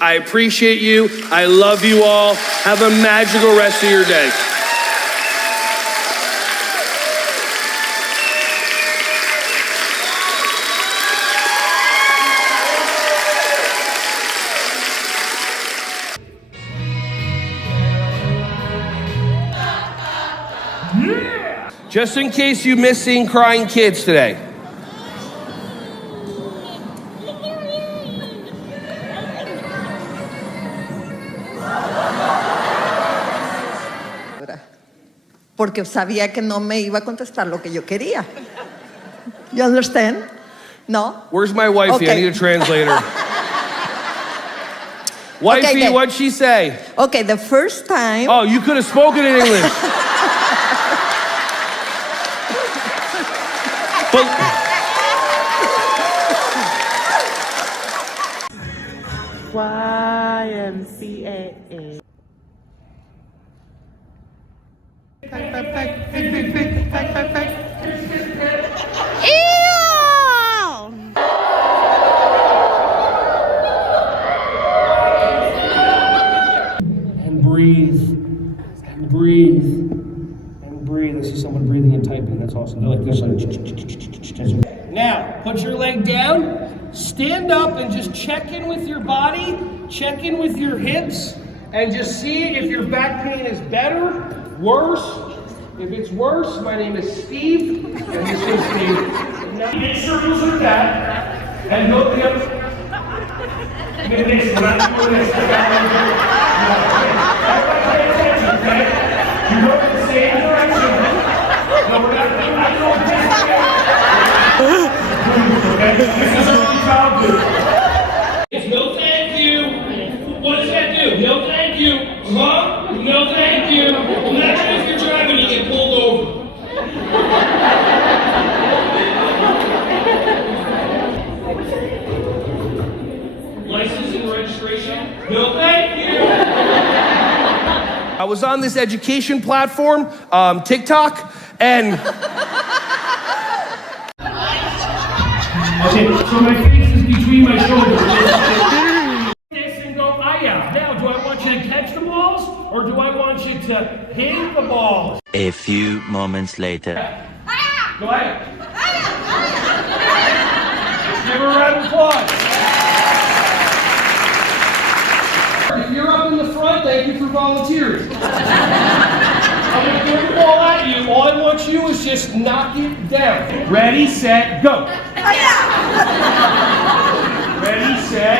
I appreciate you. I love you all. Have a magical rest of your day. Just in case you miss seeing crying kids today. Porque sabía que no me iba a contestar lo que yo quería. You understand? No? Where's my wifey? Okay. I need a translator. Wifey, Okay, what'd she say? Okay, the first time... Oh, you could have spoken in English. YMCA. And breathe. And breathe. And breathe. This is someone breathing and typing. That's awesome. They're like this. Now, put your leg down, stand up, and just check in with your body, check in with your hips, and just see if your back pain is better, worse. If it's worse, my name is Steve, and this is Steve. Now, make circles like that, and go the other. Get this, we're not doing this. Pay attention, okay? You go in the same direction. No, we're not doing this. Okay? This is early childhood. It's no thank you. What does that do? No thank you. Mom? No thank you. Imagine if you're driving and you get pulled over. License and registration? No thank you. I was on this education platform, TikTok, and... Okay, so my face is between my shoulders. This and go, aya. Now, do I want you to catch the balls, or do I want you to hit the balls? A few moments later. Go ahead. Give her a round of applause. If you're up in the front, thank you for volunteering. I'm going to throw the ball at you. All I want you is just knock it down. Ready, set, go. Ready, set,